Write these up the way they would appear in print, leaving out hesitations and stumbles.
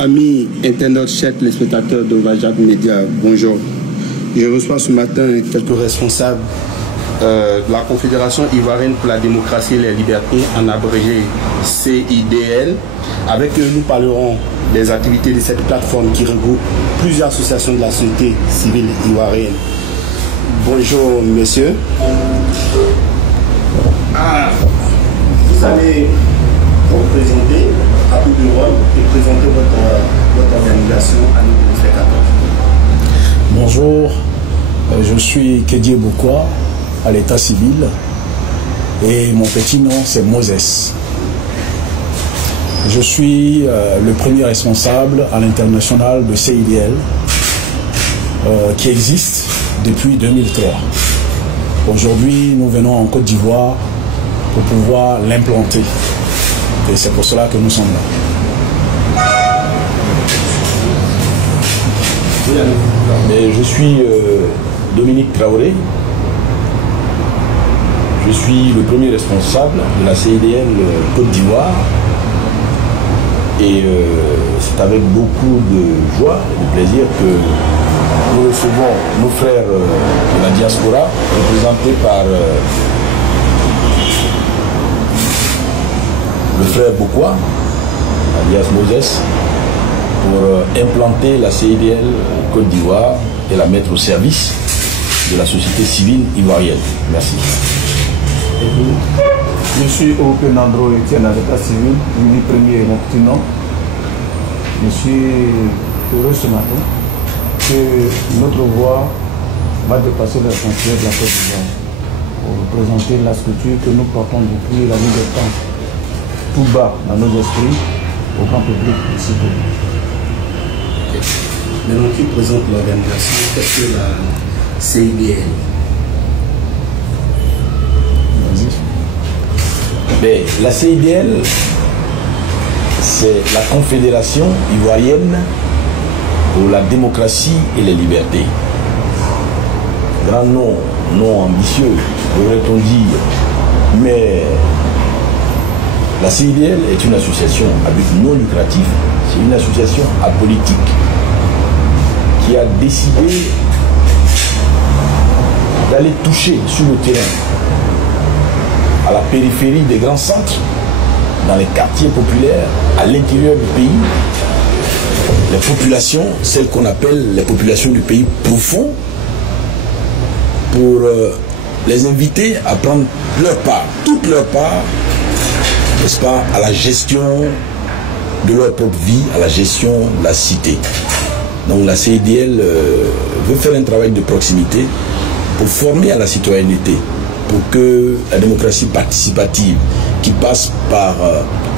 Amis internautes, chers téléspectateurs de Vajab Média, bonjour. Je reçois ce matin quelques responsables de la Confédération ivoirienne pour la démocratie et les libertés, en abrégé CIDL. Avec eux, nous parlerons des activités de cette plateforme qui regroupe plusieurs associations de la société civile ivoirienne. Bonjour, messieurs. Vous allez vous présenter à bout de rôle et présenter votre organisation à nos téléspectateurs. Bonjour, je suis Kédié Boukoua à l'état civil et mon petit nom c'est Moses. Je suis le premier responsable à l'international de CIDL qui existe depuis 2003. Aujourd'hui, nous venons en Côte d'Ivoire pour pouvoir l'implanter. Et c'est pour cela que nous sommes là. Mais je suis Dominique Traoré. Je suis le premier responsable de la CIDL Côte d'Ivoire. Et c'est avec beaucoup de joie et de plaisir que nous recevons nos frères de la diaspora, représentés par le frère Boukoua, alias Moses, pour implanter la CIDL Côte d'Ivoire et la mettre au service de la société civile ivoirienne. Merci. Et vous? Je suis Open Andro Etienne à l'état civil, Willy Premier, mon petit nom. Je suis heureux ce matin que notre voix va dépasser les frontières de la Côte d'Ivoire pour représenter la structure que nous portons depuis la nuit des temps, tout bas dans nos esprits, au grand public ici. Maintenant, qui présente l'organisation? Qu'est-ce que la CIDL? Mais la CIDL, c'est la Confédération ivoirienne pour la démocratie et les libertés. Grand nom, nom ambitieux, devrait-on dire. Mais la CIDL est une association à but non lucratif. C'est une association apolitique qui a décidé d'aller toucher sur le terrain, à la périphérie des grands centres, dans les quartiers populaires, à l'intérieur du pays, les populations, celles qu'on appelle les populations du pays profond, pour les inviter à prendre leur part, toute leur part, n'est-ce pas, à la gestion de leur propre vie, à la gestion de la cité. Donc la CIDL veut faire un travail de proximité pour former à la citoyenneté, pour que la démocratie participative, qui passe par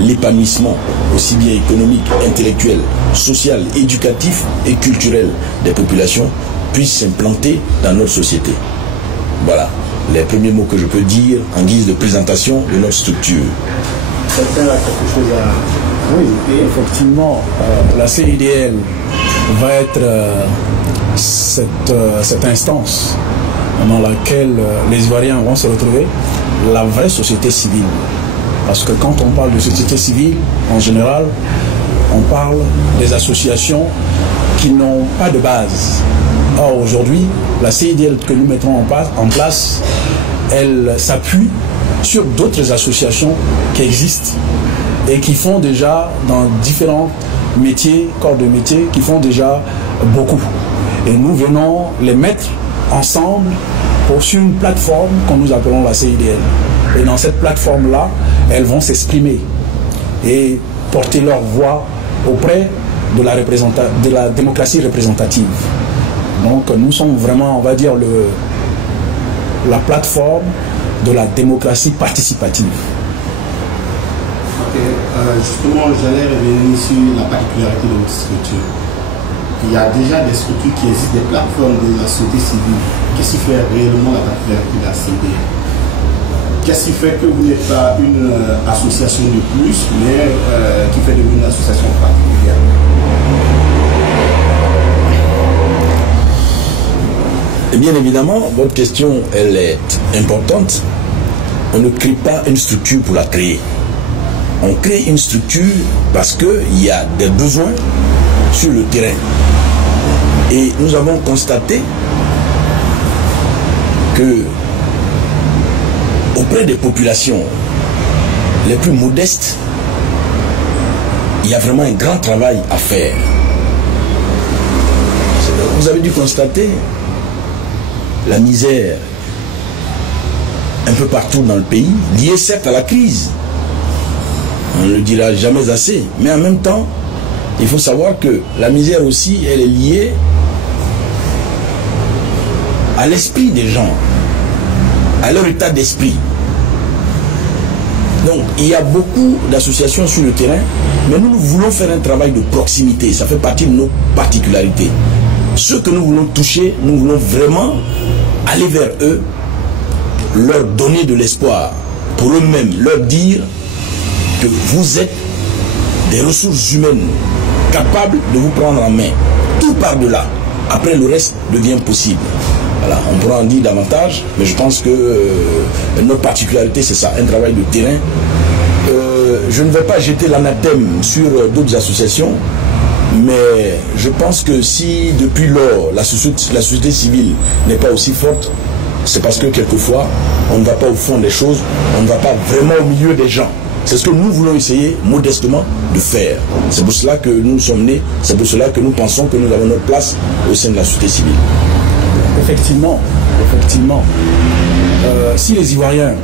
l'épanouissement aussi bien économique, intellectuel, social, éducatif et culturel des populations, puisse s'implanter dans notre société. Voilà les premiers mots que je peux dire en guise de présentation de notre structure. Quelqu'un a quelque chose à... Oui, et effectivement, la CIDL va être cette instance dans laquelle les Ivoiriens vont se retrouver, la vraie société civile. Parce que quand on parle de société civile, en général, on parle des associations qui n'ont pas de base. Or, aujourd'hui, la CIDL que nous mettrons en place, elle s'appuie sur d'autres associations qui existent et qui font déjà dans différents métiers, corps de métier, qui font déjà beaucoup. Et nous venons les mettre ensemble sur une plateforme que nous appelons la CIDL. Et dans cette plateforme-là, elles vont s'exprimer et porter leur voix auprès de la démocratie représentative. Donc nous sommes vraiment, on va dire, la plateforme de la démocratie participative. Ok, justement, j'allais revenir sur la particularité de votre structure. Il y a déjà des structures qui existent, des plateformes de la société civile. Qu'est-ce qui fait réellement la particularité de la CIDL? Qu'est-ce qui fait que vous n'êtes pas une association de plus, mais qui fait de vous une association particulière? Et bien évidemment, votre question, elle est importante. On ne crée pas une structure pour la créer. On crée une structure parce qu'il y a des besoins sur le terrain. Et nous avons constaté que auprès des populations les plus modestes, il y a vraiment un grand travail à faire. Vous avez dû constater la misère un peu partout dans le pays, liée certes à la crise. On ne le dira jamais assez, mais en même temps, il faut savoir que la misère aussi, elle est liée à l'esprit des gens, à leur état d'esprit. Donc, il y a beaucoup d'associations sur le terrain, mais nous voulons faire un travail de proximité. Ça fait partie de nos particularités. Ceux que nous voulons toucher, nous voulons vraiment aller vers eux, leur donner de l'espoir pour eux-mêmes, leur dire que vous êtes des ressources humaines capables de vous prendre en main. Tout part de là. Après, le reste devient possible. Voilà, on pourra en dire davantage, mais je pense que notre particularité, c'est ça, un travail de terrain. Je ne vais pas jeter l'anathème sur d'autres associations, mais je pense que si depuis lors la société civile n'est pas aussi forte, c'est parce que quelquefois on ne va pas au fond des choses, on ne va pas vraiment au milieu des gens. C'est ce que nous voulons essayer modestement de faire. C'est pour cela que nous sommes nés, c'est pour cela que nous pensons que nous avons notre place au sein de la société civile. Effectivement. Si les Ivoiriens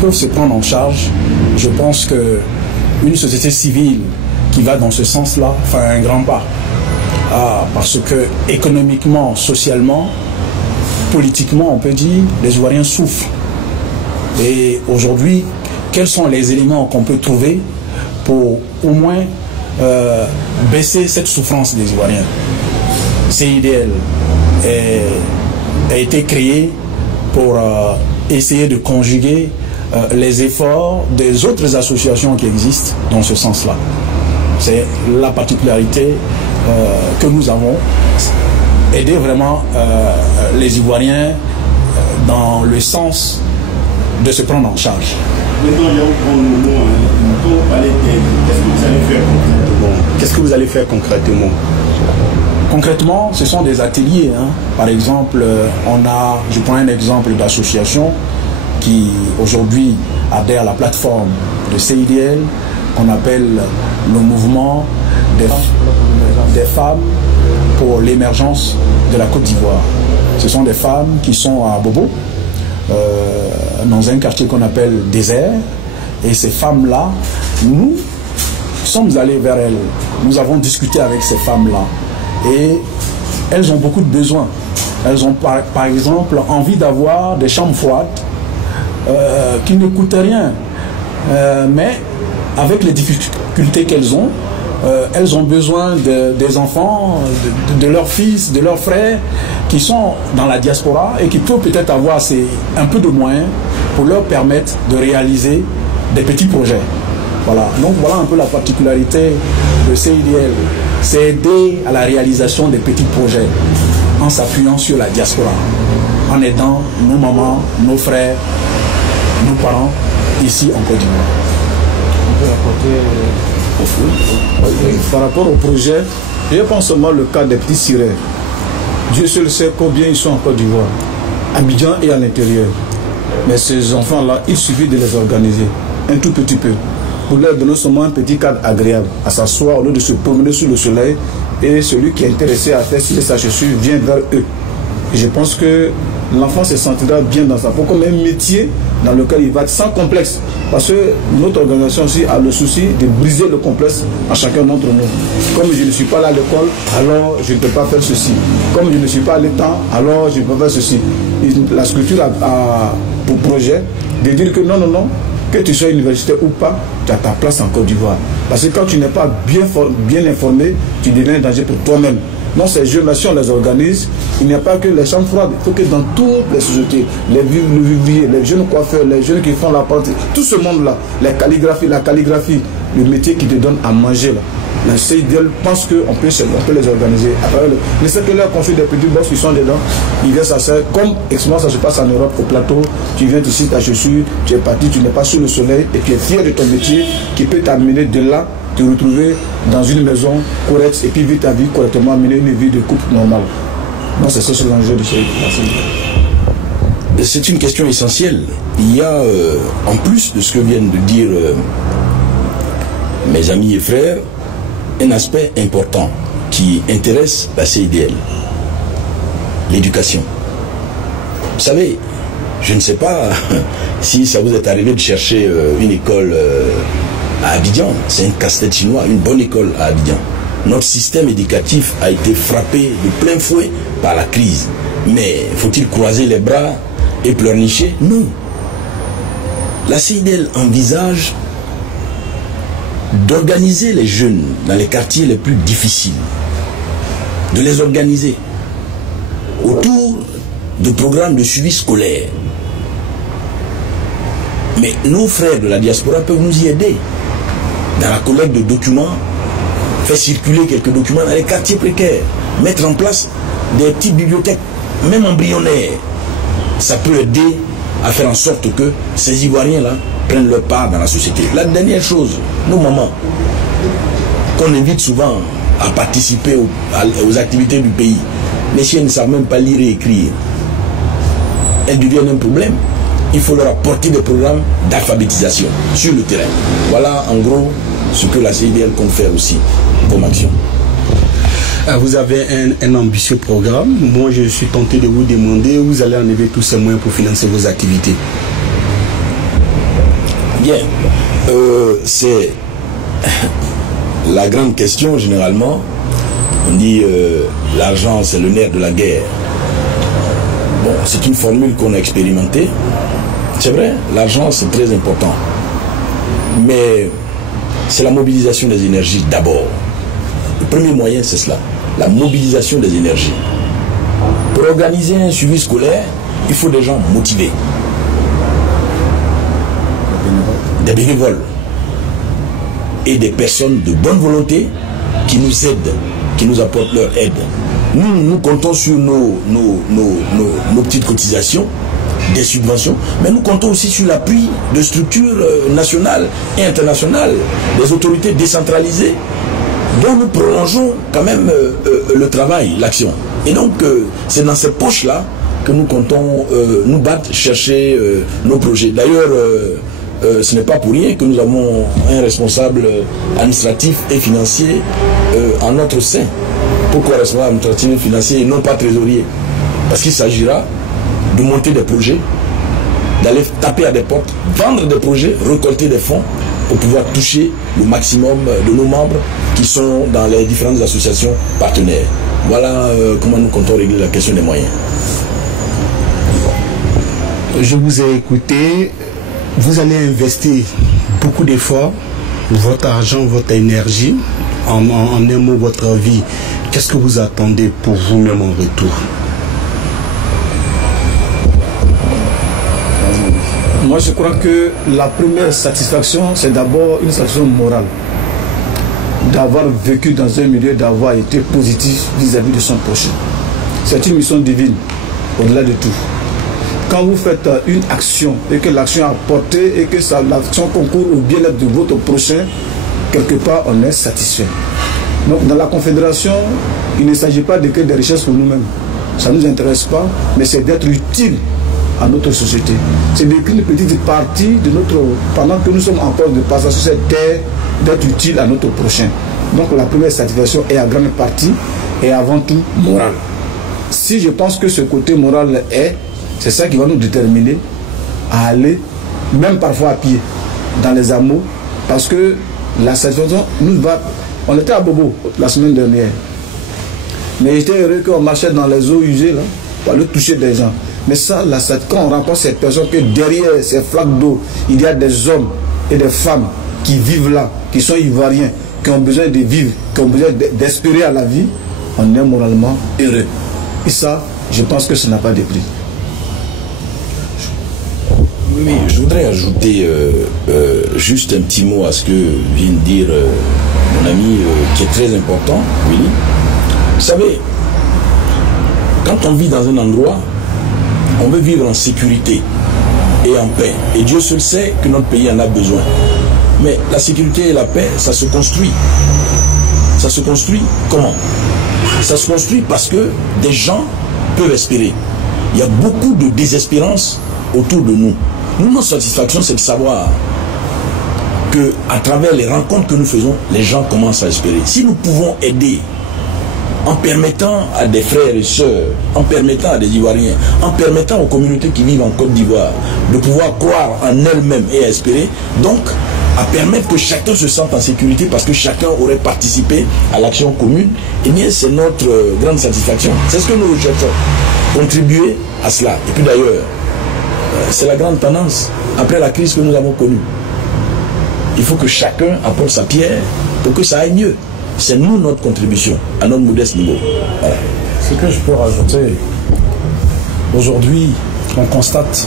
peuvent se prendre en charge, je pense qu'une société civile qui va dans ce sens-là fait un grand pas. Parce que économiquement, socialement, politiquement, on peut dire, les Ivoiriens souffrent. Et aujourd'hui, quels sont les éléments qu'on peut trouver pour au moins baisser cette souffrance des Ivoiriens? CIDL a été créé pour essayer de conjuguer les efforts des autres associations qui existent dans ce sens-là. C'est la particularité que nous avons, aider vraiment les Ivoiriens dans le sens de se prendre en charge. Maintenant, il y a un grand moment pour parler d'aide. Qu'est-ce que vous allez faire concrètement? Concrètement, ce sont des ateliers. Par exemple, je prends un exemple d'association qui aujourd'hui adhère à la plateforme de CIDL, qu'on appelle le mouvement des femmes pour l'émergence de la Côte d'Ivoire. Ce sont des femmes qui sont à Bobo, dans un quartier qu'on appelle Désert. Et ces femmes-là, nous sommes allés vers elles. Nous avons discuté avec ces femmes-là. Et elles ont beaucoup de besoins. Elles ont par exemple envie d'avoir des chambres froides qui ne coûtent rien. Mais avec les difficultés qu'elles ont besoin des enfants, de leurs fils, de leurs frères qui sont dans la diaspora et qui peuvent peut-être avoir un peu de moyens pour leur permettre de réaliser des petits projets. Voilà. Donc voilà un peu la particularité de CIDL. C'est aider à la réalisation des petits projets en s'appuyant sur la diaspora, en aidant nos mamans, nos frères, nos parents ici en Côte d'Ivoire. On peut apporter par rapport au projet, je pense seulement le cas des petits sirènes. Dieu seul sait combien ils sont en Côte d'Ivoire, à Abidjan et à l'intérieur. Mais ces enfants-là, il suffit de les organiser un tout petit peu pour leur donner seulement un petit cadre agréable à s'asseoir au lieu de se promener sous le soleil, et celui qui est intéressé à faire sa chaussure vient vers eux. Et je pense que l'enfant se sentira bien dans sa peau comme un métier dans lequel il va être sans complexe. Parce que notre organisation aussi a le souci de briser le complexe à chacun d'entre nous. Comme je ne suis pas là à l'école, alors je ne peux pas faire ceci. Comme je ne suis pas à l'étang, alors je ne peux pas faire ceci. Et la structure a pour projet de dire que non, que tu sois universitaire ou pas, tu as ta place en Côte d'Ivoire. Parce que quand tu n'es pas bien informé, tu deviens un danger pour toi-même. Donc ces jeunes-là, si on les organise, il n'y a pas que les chambres froides, il faut que dans toutes les sociétés, les vivriers, les jeunes coiffeurs, les jeunes qui font la peinture, tout ce monde-là, la calligraphie, le métier qui te donne à manger là. Le CIDL pense qu'on peut les organiser. Mais c'est que là, qu'on fait des petits boss qui sont dedans, ils viennent s'asseoir. Comme exactement ça se passe en Europe, au plateau, tu viens ici, ta chaussure, tu es parti, tu n'es pas sous le soleil et tu es fier de ton métier qui peut t'amener de là, te retrouver dans une maison correcte et puis vivre ta vie correctement, mener une vie de couple normale. Donc c'est ça l'enjeu de chez C'est une question essentielle. Il y a, en plus de ce que viennent de dire mes amis et frères, un aspect important qui intéresse la CIDL, l'éducation. Vous savez, je ne sais pas si ça vous est arrivé de chercher une école à Abidjan. C'est un casse-tête chinois, une bonne école à Abidjan. Notre système éducatif a été frappé de plein fouet par la crise. Mais faut-il croiser les bras et pleurnicher? Non. La CIDL envisage d'organiser les jeunes dans les quartiers les plus difficiles, de les organiser autour de programmes de suivi scolaire. Mais nos frères de la diaspora peuvent nous y aider dans la collecte de documents, faire circuler quelques documents dans les quartiers précaires, mettre en place des petites bibliothèques, même embryonnaires. Ça peut aider à faire en sorte que ces Ivoiriens-là prennent leur part dans la société. La dernière chose, nos mamans, qu'on invite souvent à participer aux activités du pays, mais si elles ne savent même pas lire et écrire, elles deviennent un problème. Il faut leur apporter des programmes d'alphabétisation sur le terrain. Voilà en gros ce que la CIDL compte faire aussi comme action. Vous avez un ambitieux programme. Moi, je suis tenté de vous demander où vous allez enlever tous ces moyens pour financer vos activités. Bien. C'est la grande question, généralement. On dit l'argent, c'est le nerf de la guerre. Bon, c'est une formule qu'on a expérimentée. C'est vrai, l'argent, c'est très important. Mais c'est la mobilisation des énergies d'abord. Le premier moyen, c'est cela. La mobilisation des énergies. Pour organiser un suivi scolaire, il faut des gens motivés. Des bénévoles. Et des personnes de bonne volonté qui nous aident, qui nous apportent leur aide. Nous comptons sur nos petites cotisations, des subventions, mais nous comptons aussi sur l'appui de structures nationales et internationales, des autorités décentralisées, dont nous prolongeons quand même le travail, l'action. Et donc, c'est dans ces poches-là que nous comptons nous battre, chercher nos projets. D'ailleurs, ce n'est pas pour rien que nous avons un responsable administratif et financier en notre sein. Pourquoi responsable administratif et financier et non pas trésorier? Parce qu'il s'agira de monter des projets, d'aller taper à des portes, vendre des projets, récolter des fonds pour pouvoir toucher le maximum de nos membres qui sont dans les différentes associations partenaires. Voilà comment nous comptons régler la question des moyens. Je vous ai écouté. Vous allez investir beaucoup d'efforts, votre argent, votre énergie, en un mot, votre vie. Qu'est-ce que vous attendez pour vous-même en retour? Moi, je crois que la première satisfaction, c'est d'abord une satisfaction morale. D'avoir vécu dans un milieu, d'avoir été positif vis-à-vis de son prochain. C'est une mission divine, au-delà de tout. Quand vous faites une action et que l'action a porté et que l'action concourt au bien-être de votre prochain, quelque part, on est satisfait. Donc, dans la Confédération, il ne s'agit pas de créer des richesses pour nous-mêmes. Ça ne nous intéresse pas, mais c'est d'être utile à notre société. C'est d'écrire une petite partie de notre... Pendant que nous sommes encore de passage sur cette terre, d'être utile à notre prochain. Donc, la première satisfaction est à grande partie et avant tout morale. Si je pense que ce côté moral est... C'est ça qui va nous déterminer à aller, même parfois à pied, dans les hameaux, parce que la satisfaction nous va... On était à Bobo la semaine dernière, mais j'étais heureux qu'on marchait dans les eaux usées, là, pour aller toucher des gens. Mais ça, quand on rencontre cette personne, que derrière ces flaques d'eau, il y a des hommes et des femmes qui vivent là, qui sont ivoiriens, qui ont besoin de vivre, qui ont besoin d'espérer à la vie, on est moralement heureux. Et ça, je pense que ça n'a pas de prix. Oui, je voudrais ajouter juste un petit mot à ce que vient de dire mon ami, qui est très important, Willy. Vous savez, quand on vit dans un endroit, on veut vivre en sécurité et en paix. Et Dieu seul sait que notre pays en a besoin. Mais la sécurité et la paix, ça se construit. Ça se construit comment? Ça se construit parce que des gens peuvent espérer. Il y a beaucoup de désespérance autour de nous. Nous, notre satisfaction, c'est de savoir que à travers les rencontres que nous faisons, les gens commencent à espérer. Si nous pouvons aider en permettant à des frères et sœurs, en permettant à des Ivoiriens, en permettant aux communautés qui vivent en Côte d'Ivoire de pouvoir croire en elles-mêmes et à espérer, donc à permettre que chacun se sente en sécurité parce que chacun aurait participé à l'action commune, eh bien c'est notre grande satisfaction. C'est ce que nous recherchons, contribuer à cela. Et puis d'ailleurs, c'est la grande tendance après la crise que nous avons connue. Il faut que chacun apporte sa pierre pour que ça aille mieux. C'est nous notre contribution à notre modeste niveau. Voilà. Ce que je peux rajouter, aujourd'hui, on constate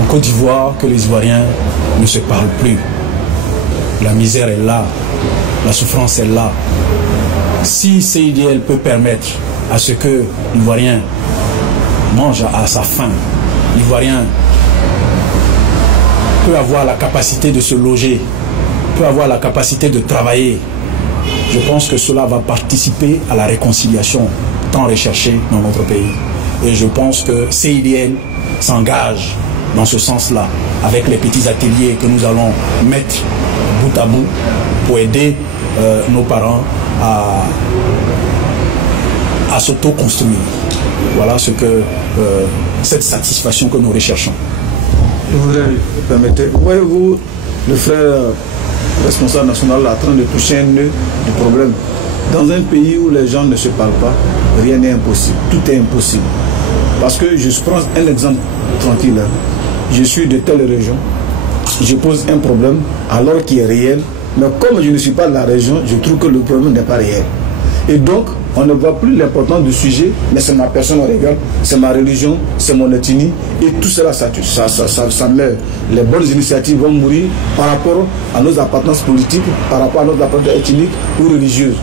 en Côte d'Ivoire que les Ivoiriens ne se parlent plus. La misère est là, la souffrance est là. Si CIDL peut permettre à ce que l'Ivoirien mange à sa faim, l'Ivoirien peut avoir la capacité de se loger, peut avoir la capacité de travailler, je pense que cela va participer à la réconciliation tant recherchée dans notre pays. Et je pense que CIDL s'engage dans ce sens-là, avec les petits ateliers que nous allons mettre bout à bout pour aider nos parents à s'auto-construire. Voilà ce que cette satisfaction que nous recherchons. Je voudrais vous permettre, voyez-vous le frère responsable national est en train de toucher un nœud du problème. Dans un pays où les gens ne se parlent pas, rien n'est impossible, tout est impossible. Parce que je prends un exemple tranquille. Je suis de telle région, je pose un problème alors qu'il est réel, mais comme je ne suis pas de la région, je trouve que le problème n'est pas réel. Et donc, on ne voit plus l'importance du sujet, mais c'est ma personne regarde, c'est ma religion, c'est mon ethnie, et tout cela, ça meurt. Les bonnes initiatives vont mourir par rapport à nos appartenances politiques, par rapport à nos appartenances ethniques ou religieuses.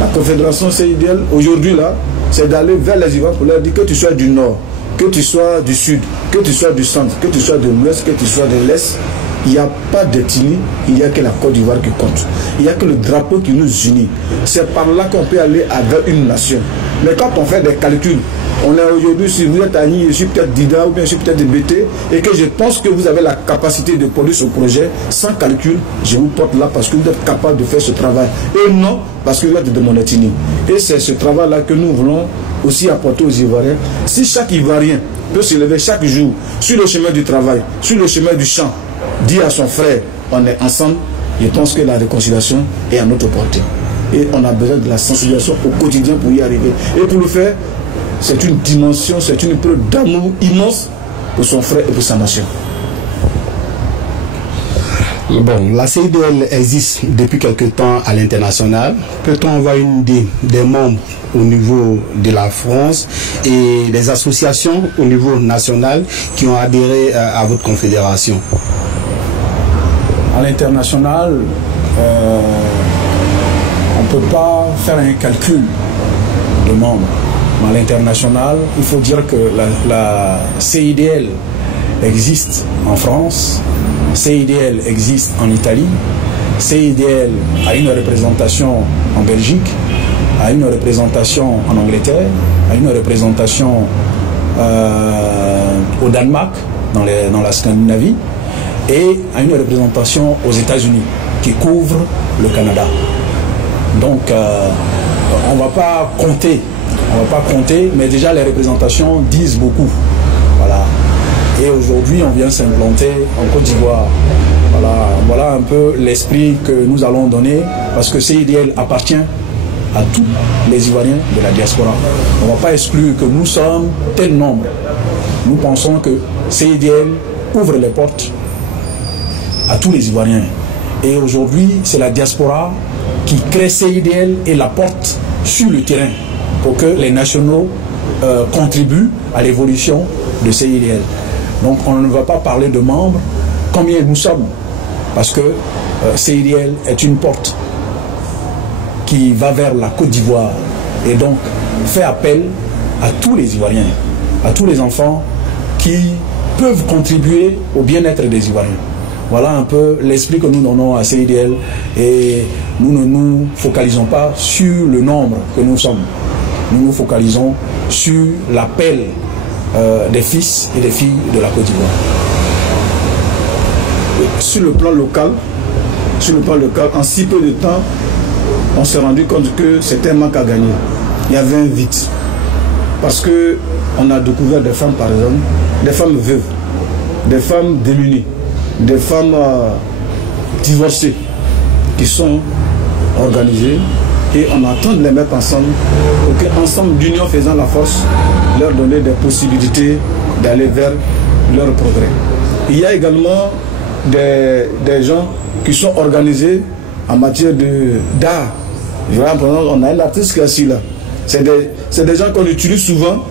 La Confédération CIDL, aujourd'hui, là, c'est d'aller vers les Ivoiriens pour leur dire que tu sois du Nord, que tu sois du Sud, que tu sois du Centre, que tu sois de l'Ouest, que tu sois de l'Est. Il n'y a pas d'ethnie, il n'y a que la Côte d'Ivoire qui compte. Il n'y a que le drapeau qui nous unit. C'est par là qu'on peut aller avec une nation. Mais quand on fait des calculs, on est aujourd'hui, si vous êtes Agni, je suis peut-être Dida ou bien je suis peut-être BT, et que je pense que vous avez la capacité de produire ce projet, sans calcul, je vous porte là parce que vous êtes capable de faire ce travail. Et non parce que vous êtes de mon ethnie. Et c'est ce travail-là que nous voulons aussi apporter aux Ivoiriens. Si chaque Ivoirien peut se lever chaque jour sur le chemin du travail, sur le chemin du champ, dire à son frère, on est ensemble, je pense que la réconciliation est à notre portée. Et on a besoin de la sensibilisation au quotidien pour y arriver. Et pour le faire, c'est une dimension, c'est une preuve d'amour immense pour son frère et pour sa nation. Bon, la CIDL existe depuis quelque temps à l'international. Peut-on avoir une idée des membres au niveau de la France et des associations au niveau national qui ont adhéré à votre confédération? À l'international, on ne peut pas faire un calcul de membres. Mais à l'international, il faut dire que la CIDL existe en France, CIDL existe en Italie, CIDL a une représentation en Belgique, a une représentation en Angleterre, a une représentation au Danemark, dans la Scandinavie, et a une représentation aux États-Unis qui couvre le Canada. Donc on ne va pas compter, mais déjà les représentations disent beaucoup. Voilà. Et aujourd'hui, on vient s'implanter en Côte d'Ivoire. Voilà un peu l'esprit que nous allons donner, parce que CIDL appartient à tous les Ivoiriens de la diaspora. On ne va pas exclure que nous sommes tel nombre. Nous pensons que CIDL ouvre les portes à tous les Ivoiriens. Et aujourd'hui, c'est la diaspora qui crée CIDL et la porte sur le terrain pour que les nationaux contribuent à l'évolution de CIDL. Donc on ne va pas parler de membres, combien nous sommes, parce que CIDL est une porte qui va vers la Côte d'Ivoire et donc fait appel à tous les Ivoiriens, à tous les enfants qui peuvent contribuer au bien-être des Ivoiriens. Voilà un peu l'esprit que nous donnons à CIDL et nous ne nous focalisons pas sur le nombre que nous sommes. Nous nous focalisons sur l'appel des fils et des filles de la Côte d'Ivoire. Sur le plan local, en si peu de temps, on s'est rendu compte que c'était un manque à gagner. Il y avait un vide. Parce qu'on a découvert des femmes, par exemple, des femmes veuves, des femmes démunies, des femmes divorcées, qui sont organisées, et on attend de les mettre ensemble, pour qu'ensemble, d'union faisant la force, leur donner des possibilités d'aller vers leur progrès. Il y a également des gens qui sont organisés en matière d'art. On a un artiste qui est assis là. C'est des gens qu'on utilise souvent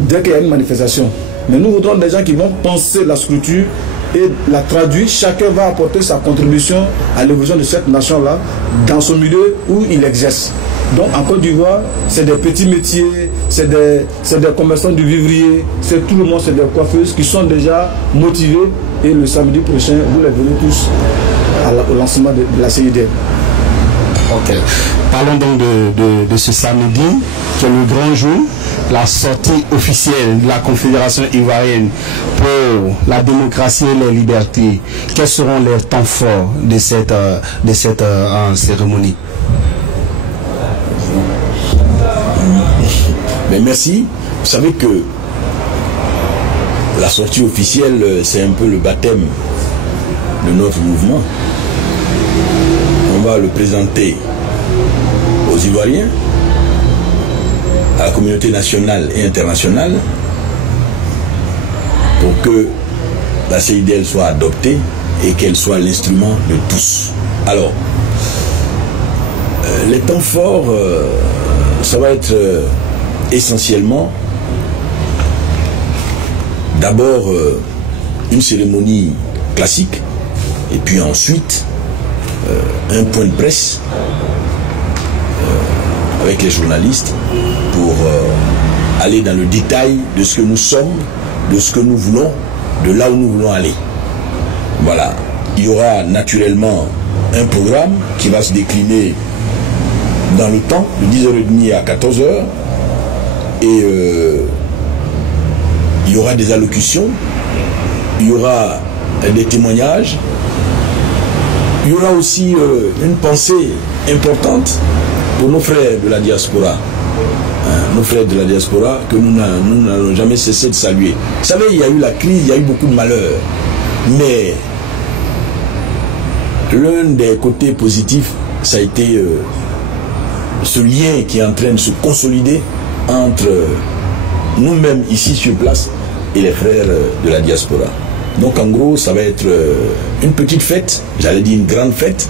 dès qu'il y a une manifestation. Mais nous voudrons des gens qui vont penser la structure et la traduire. Chacun va apporter sa contribution à l'évolution de cette nation-là dans son milieu où il exerce. Donc en Côte d'Ivoire, c'est des petits métiers, c'est des commerçants du vivrier, c'est tout le monde, c'est des coiffeuses qui sont déjà motivés. Et le samedi prochain, vous les venez tous au lancement de la CIDL. Ok. Parlons donc de ce samedi, qui est le grand jour, la sortie officielle de la Confédération ivoirienne pour la démocratie et les libertés. Quels seront les temps forts de cette cérémonie? Mais merci. Vous savez que la sortie officielle, c'est un peu le baptême de notre mouvement. On va le présenter aux Ivoiriens, à la communauté nationale et internationale, pour que la CIDL soit adoptée et qu'elle soit l'instrument de tous. Alors, les temps forts, ça va être essentiellement d'abord une cérémonie classique et puis ensuite un point de presse avec les journalistes pour aller dans le détail de ce que nous sommes, de ce que nous voulons, de là où nous voulons aller. Voilà. Il y aura naturellement un programme qui va se décliner dans le temps, de 10h30 à 14h, et il y aura des allocutions, il y aura des témoignages, il y aura aussi une pensée importante pour nos frères de la diaspora. Nos frères de la diaspora que nous n'allons jamais cesser de saluer. Vous savez, il y a eu la crise, il y a eu beaucoup de malheurs, mais l'un des côtés positifs, ça a été ce lien qui est en train de se consolider entre nous-mêmes ici sur place et les frères de la diaspora. Donc en gros, ça va être une petite fête, j'allais dire une grande fête,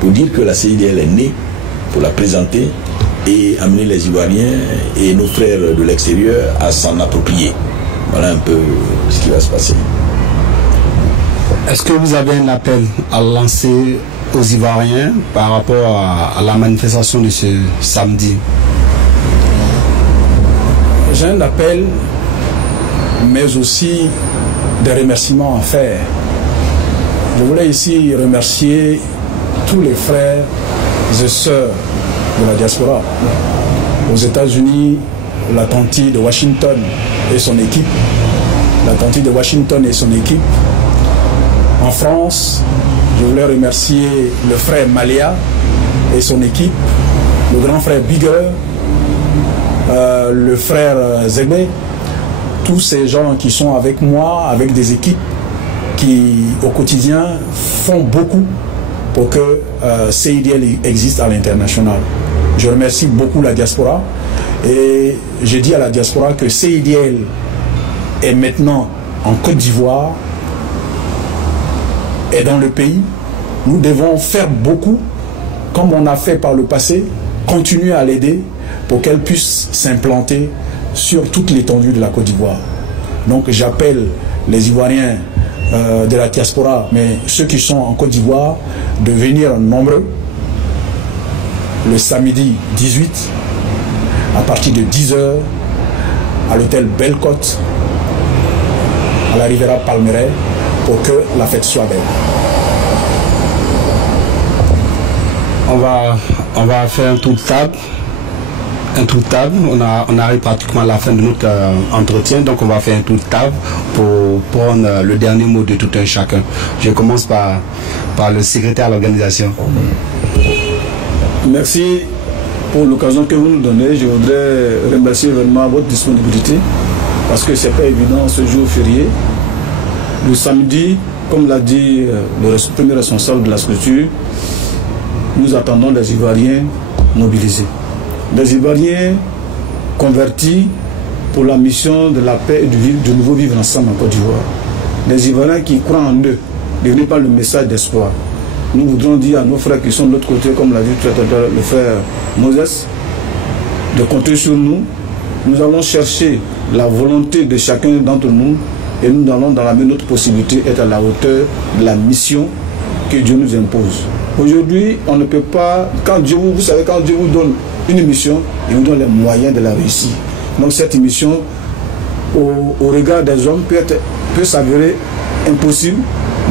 pour dire que la CIDL est née, pour la présenter et amener les Ivoiriens et nos frères de l'extérieur à s'en approprier. Voilà un peu ce qui va se passer. Est-ce que vous avez un appel à lancer aux Ivoiriens par rapport à la manifestation de ce samedi? J'ai un appel, mais aussi des remerciements à faire. Je voulais ici remercier tous les frères et sœurs de la diaspora. Aux États-Unis, la tante de Washington et son équipe. La tante de Washington et son équipe. En France, je voulais remercier le frère Malia et son équipe, le grand frère Bigger, le frère Zegbe, tous ces gens qui sont avec moi, avec des équipes qui, au quotidien, font beaucoup pour que CIDL existe à l'international. Je remercie beaucoup la diaspora et je dis à la diaspora que CIDL est maintenant en Côte d'Ivoire, est dans le pays. Nous devons faire beaucoup, comme on a fait par le passé, continuer à l'aider pour qu'elle puisse s'implanter sur toute l'étendue de la Côte d'Ivoire. Donc j'appelle les Ivoiriens de la diaspora, mais ceux qui sont en Côte d'Ivoire, de venir nombreux le samedi 18 à partir de 10h à l'hôtel Belle-Côte à la Riviera Palmeraie pour que la fête soit belle. On va faire un tour de table. On arrive pratiquement à la fin de notre entretien, donc on va faire un tour de table pour prendre le dernier mot de tout un chacun. Je commence par le secrétaire à l'organisation. Merci pour l'occasion que vous nous donnez. Je voudrais remercier vraiment votre disponibilité parce que ce n'est pas évident ce jour férié. Le samedi, comme l'a dit le premier responsable de la structure, nous attendons des Ivoiriens mobilisés. Des Ivoiriens convertis pour la mission de la paix et du nouveau vivre ensemble en Côte d'Ivoire. Des Ivoiriens qui croient en eux, devenus par le message d'espoir. Nous voudrons dire à nos frères qui sont de l'autre côté, comme l'a dit tout à l'heure le frère Moses, de compter sur nous. Nous allons chercher la volonté de chacun d'entre nous et nous allons, dans la mesure de notre possibilité, être à la hauteur de la mission que Dieu nous impose. Aujourd'hui, on ne peut pas, quand Dieu vous donne une mission, il vous donne les moyens de la réussir. Donc cette mission, au regard des hommes, peut s'avérer impossible,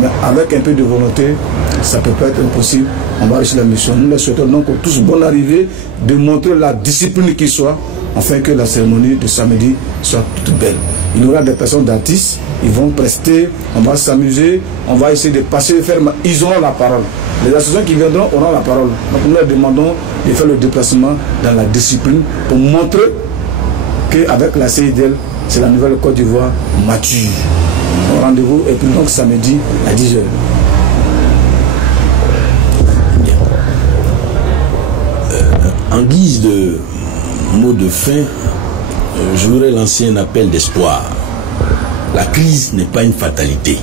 mais avec un peu de volonté, ça peut pas être impossible. On va réussir la mission. Nous les souhaitons donc tous bonne arrivée, de montrer la discipline qui soit, afin que la cérémonie de samedi soit toute belle. Il y aura des personnes d'artistes, ils vont prester, on va s'amuser, on va essayer de passer, ils auront la parole. Les associations qui viendront auront la parole. Donc nous leur demandons de faire le déplacement dans la discipline pour montrer qu'avec la CIDL, c'est la nouvelle Côte d'Ivoire mature. Rendez-vous est pris donc samedi à 10h. En guise de mot de fin, je voudrais lancer un appel d'espoir. La crise n'est pas une fatalité.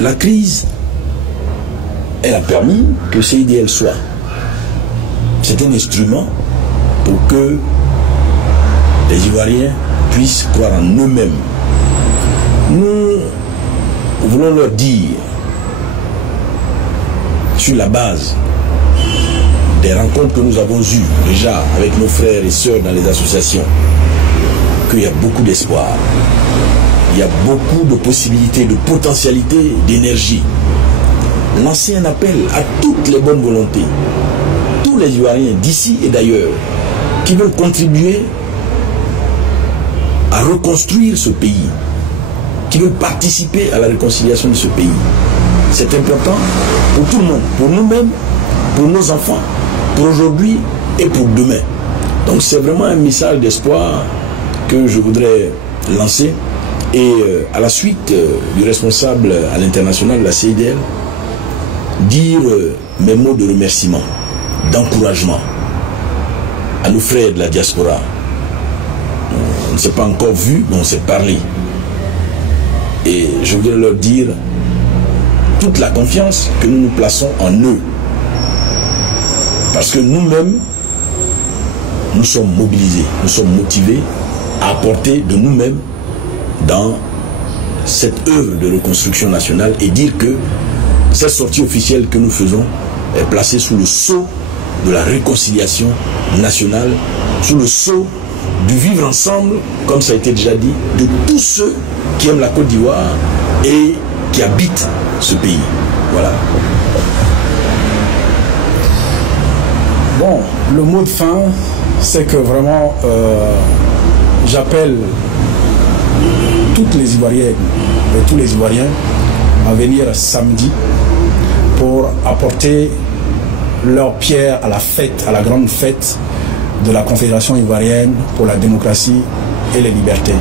La crise, elle a permis que CIDL soit. C'est un instrument pour que les Ivoiriens puissent croire en eux-mêmes. Nous voulons leur dire, sur la base des rencontres que nous avons eues déjà avec nos frères et sœurs dans les associations, qu'il y a beaucoup d'espoir, il y a beaucoup de possibilités, de potentialités, d'énergie. Lancer un appel à toutes les bonnes volontés, tous les Ivoiriens d'ici et d'ailleurs, qui veulent contribuer à reconstruire ce pays, qui veulent participer à la réconciliation de ce pays. C'est important pour tout le monde, pour nous-mêmes, pour nos enfants, pour aujourd'hui et pour demain. Donc c'est vraiment un message d'espoir que je voudrais lancer. Et à la suite du responsable à l'international de la CIDL, dire mes mots de remerciement, d'encouragement à nos frères de la diaspora. On ne s'est pas encore vu, mais on s'est parlé. Et je voudrais leur dire toute la confiance que nous nous plaçons en eux. Parce que nous-mêmes, nous sommes mobilisés, nous sommes motivés à apporter de nous-mêmes dans cette œuvre de reconstruction nationale et dire que cette sortie officielle que nous faisons est placée sous le sceau de la réconciliation nationale, sous le sceau du vivre ensemble, comme ça a été déjà dit, de tous ceux qui aiment la Côte d'Ivoire et qui habitent ce pays. Voilà. Bon, le mot de fin, c'est que vraiment, j'appelle toutes les Ivoiriennes et tous les Ivoiriens à venir samedi pour apporter leur pierre à la fête, à la grande fête de la Confédération ivoirienne pour la démocratie et les libertés.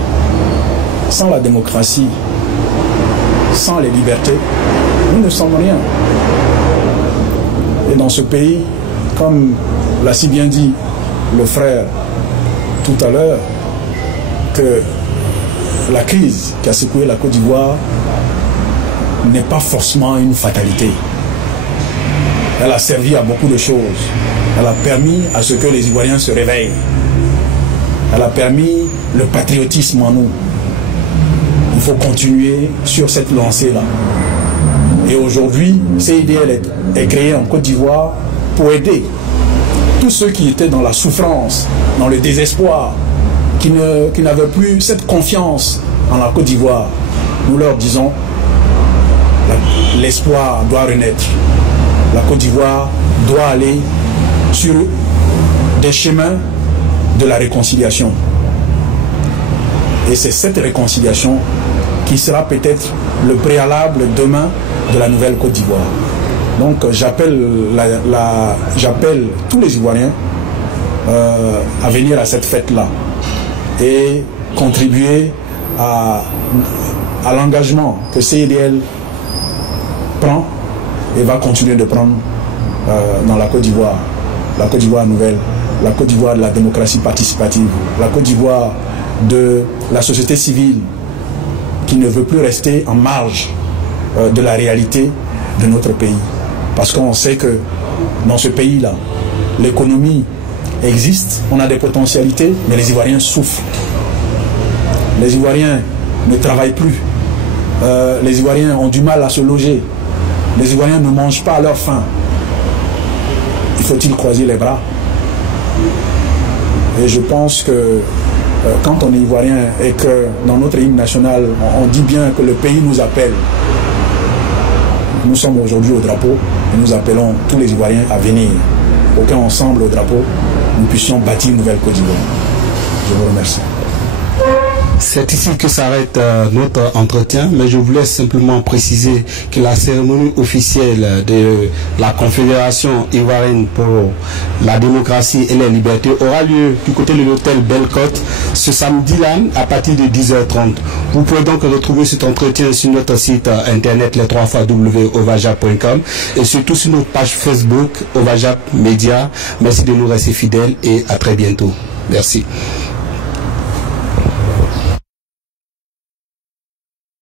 Sans la démocratie, sans les libertés, nous ne sommes rien. Et dans ce pays, comme l'a si bien dit le frère tout à l'heure, que la crise qui a secoué la Côte d'Ivoire n'est pas forcément une fatalité. Elle a servi à beaucoup de choses. Elle a permis à ce que les Ivoiriens se réveillent. Elle a permis le patriotisme en nous. Il faut continuer sur cette lancée-là. Et aujourd'hui, CIDL est créé en Côte d'Ivoire pour aider tous ceux qui étaient dans la souffrance, dans le désespoir, qui n'avaient plus cette confiance en la Côte d'Ivoire. Nous leur disons, l'espoir doit renaître. La Côte d'Ivoire doit aller sur des chemins de la réconciliation. Et c'est cette réconciliation qui sera peut-être le préalable demain de la nouvelle Côte d'Ivoire. Donc j'appelle tous les Ivoiriens à venir à cette fête-là et contribuer à l'engagement que CIDL prend et va continuer de prendre dans la Côte d'Ivoire nouvelle, la Côte d'Ivoire de la démocratie participative, la Côte d'Ivoire de la société civile qui ne veut plus rester en marge de la réalité de notre pays. Parce qu'on sait que dans ce pays-là, l'économie existe, on a des potentialités, mais les Ivoiriens souffrent. Les Ivoiriens ne travaillent plus. Les Ivoiriens ont du mal à se loger. Les Ivoiriens ne mangent pas à leur faim. Il faut-il croiser les bras? Et je pense que quand on est Ivoirien et que dans notre hymne national, on dit bien que le pays nous appelle. Nous sommes aujourd'hui au drapeau et nous appelons tous les Ivoiriens à venir pour qu'ensemble au drapeau, nous puissions bâtir une nouvelle Côte d'Ivoire. Je vous remercie. C'est ici que s'arrête notre entretien, mais je voulais simplement préciser que la cérémonie officielle de la Confédération ivoirienne pour la démocratie et les libertés aura lieu du côté de l'hôtel Bellecote ce samedi-là à partir de 10h30. Vous pouvez donc retrouver cet entretien sur notre site internet les3x.ovajap.com et surtout sur notre page Facebook Ovajap Média. Merci de nous rester fidèles et à très bientôt. Merci.